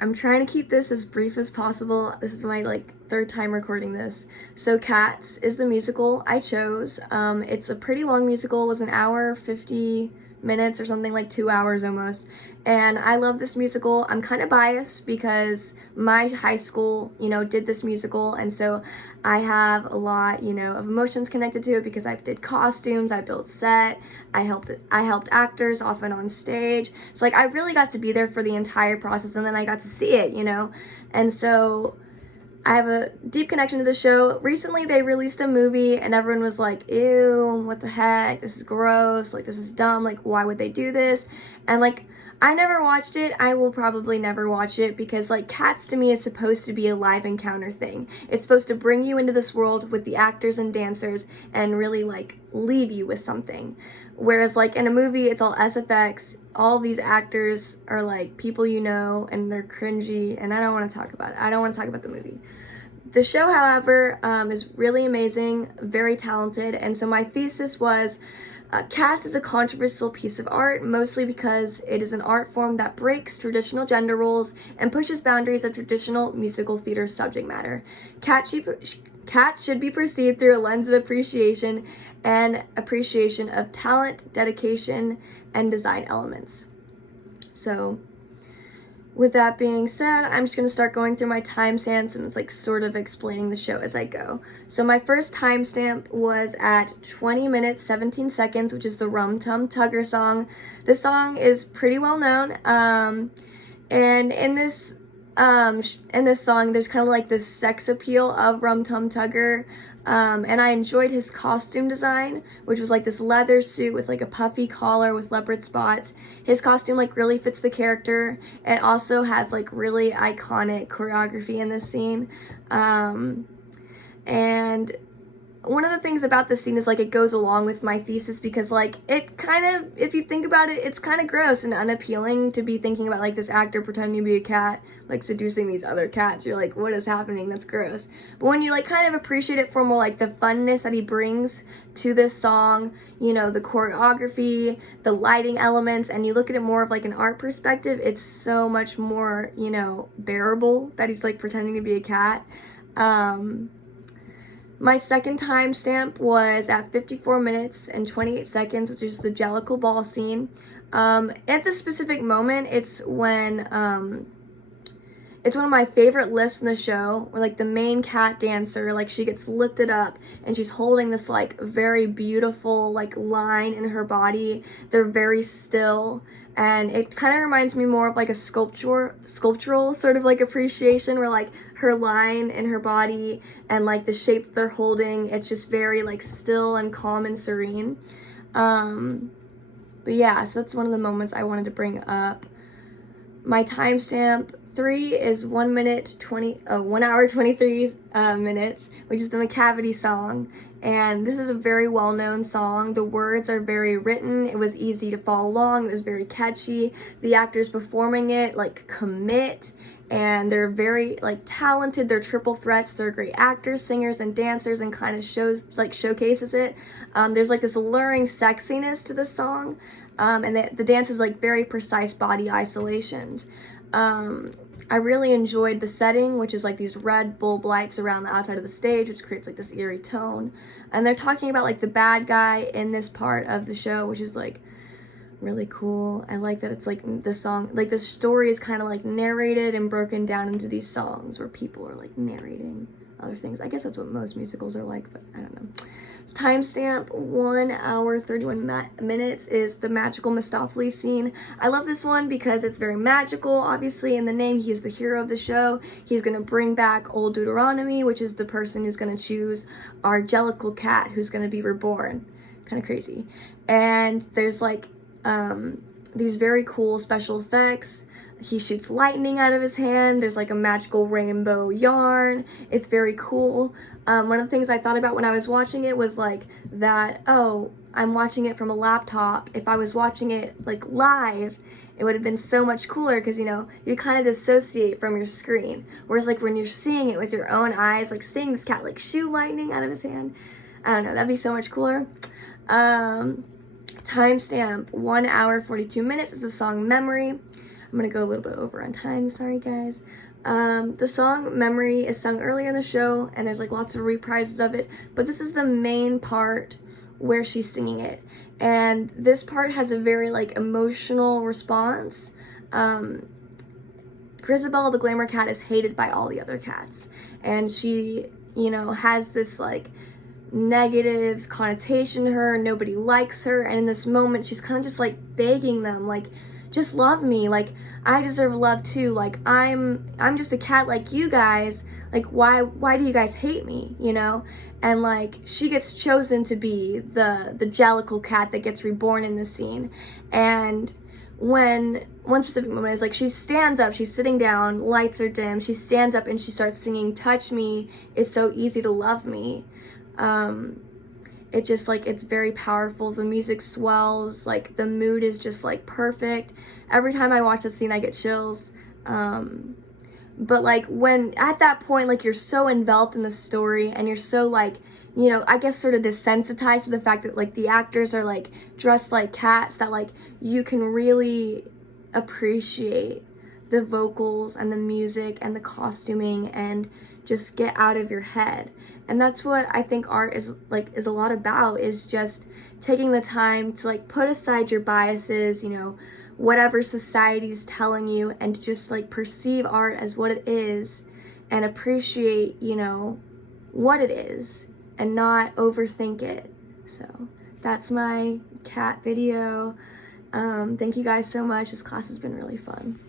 I'm trying to keep this as brief as possible. This is my third time recording this. So Cats is the musical I chose. It's a pretty long musical. It was an hour 50 minutes or something, like 2 hours almost. And I love this musical. I'm kind of biased because my high school, did this musical, and so I have a lot, of emotions connected to it because I did costumes, I built set, I helped actors often on stage. So I really got to be there for the entire process, and then I got to see it, And so I have a deep connection to the show. Recently, they released a movie, and everyone was like, ew, what the heck? This is gross. This is dumb. Why would they do this? And, I never watched it. I will probably never watch it because, Cats to me is supposed to be a live encounter thing. It's supposed to bring you into this world with the actors and dancers and really, leave you with something. Whereas, in a movie, it's all SFX. All these actors are, people and they're cringy, and I don't want to talk about it. I don't want to talk about the movie. The show, however, is really amazing, very talented, and so my thesis was Cats is a controversial piece of art, mostly because it is an art form that breaks traditional gender roles and pushes boundaries of traditional musical theater subject matter. Cats should be perceived through a lens of appreciation of talent, dedication, and design elements. So, with that being said, I'm just going to start going through my timestamps and sort of explaining the show as I go. So my first timestamp was at 20 minutes, 17 seconds, which is the Rum Tum Tugger song. This song is pretty well known. And in this song, there's kind of this sex appeal of Rum Tum Tugger. And I enjoyed his costume design, which was this leather suit with a puffy collar with leopard spots. His costume really fits the character. It also has really iconic choreography in this scene. And one of the things about this scene is it goes along with my thesis because it kind of, if you think about it, it's kind of gross and unappealing to be thinking about this actor pretending to be a cat, seducing these other cats. You're what is happening? That's gross. But when you kind of appreciate it for more the funness that he brings to this song, the choreography, the lighting elements, and you look at it more of an art perspective, it's so much more, bearable that he's pretending to be a cat. My second timestamp was at 54 minutes and 28 seconds, which is the Jellicle Ball scene. At this specific moment, it's when it's one of my favorite lifts in the show, where the main cat dancer, she gets lifted up and she's holding this very beautiful line in her body. They're very still, and it kind of reminds me more of a sculptural sort of appreciation, where her line in her body and the shape that they're holding, it's just very still and calm and serene. But yeah, so that's one of the moments I wanted to bring up. My timestamp 3 is 1 hour 23 minutes, which is the Macavity song. And this is a very well-known song. The words are very written. It was easy to follow along. It was very catchy. The actors performing it commit, and they're very talented. They're triple threats. They're great actors, singers, and dancers, and kind of showcases it. There's this alluring sexiness to the song, and the dance is very precise body isolations. I really enjoyed the setting, which is these red bulb lights around the outside of the stage, which creates this eerie tone. And they're talking about the bad guy in this part of the show, which is really cool. I like that it's the song, the story is kind of narrated and broken down into these songs where people are narrating other things. I guess that's what most musicals are but I don't know. Timestamp 1 hour 31 minutes is the magical Mistopheles scene. I love this one because it's very magical. Obviously, in the name, he is the hero of the show. He's going to bring back old Deuteronomy, which is the person who's going to choose our Jellicle cat who's going to be reborn. Kind of crazy. And there's these very cool special effects. He shoots lightning out of his hand. There's a magical rainbow yarn. It's very cool. One of the things I thought about when I was watching it was that, oh, I'm watching it from a laptop. If I was watching it live, it would have been so much cooler because, you kind of dissociate from your screen. Whereas when you're seeing it with your own eyes, seeing this cat shoot lightning out of his hand, I don't know, that'd be so much cooler. Timestamp 1 hour 42 minutes is the song Memory. I'm gonna go a little bit over on time, sorry guys. The song Memory is sung earlier in the show, and there's like lots of reprises of it, but this is the main part where she's singing it. And this part has a very like emotional response. Grizabella the Glamour Cat is hated by all the other cats, and she, you know, has this like negative connotation to her. Nobody likes her, and in this moment she's kind of just like begging them, like, just love me, like I deserve love too, like I'm just a cat like you guys, like why do you guys hate me, you know? And like she gets chosen to be the Jellicle cat that gets reborn in the scene. And when one specific moment is like she stands up, she's sitting down, lights are dim, she stands up and she starts singing Touch Me, It's So Easy to Love Me. It just like, it's very powerful. The music swells, like the mood is just like perfect. Every time I watch the scene I get chills. But like when at that point, like you're so enveloped in the story and you're so like, you know, I guess sort of desensitized to the fact that like the actors are like dressed like cats, that like you can really appreciate the vocals and the music and the costuming and just get out of your head. And that's what I think art is a lot about, is just taking the time to like put aside your biases, you know, whatever society's telling you, and to just like perceive art as what it is and appreciate, you know, what it is and not overthink it. So that's my cat video. Thank you guys so much. This class has been really fun.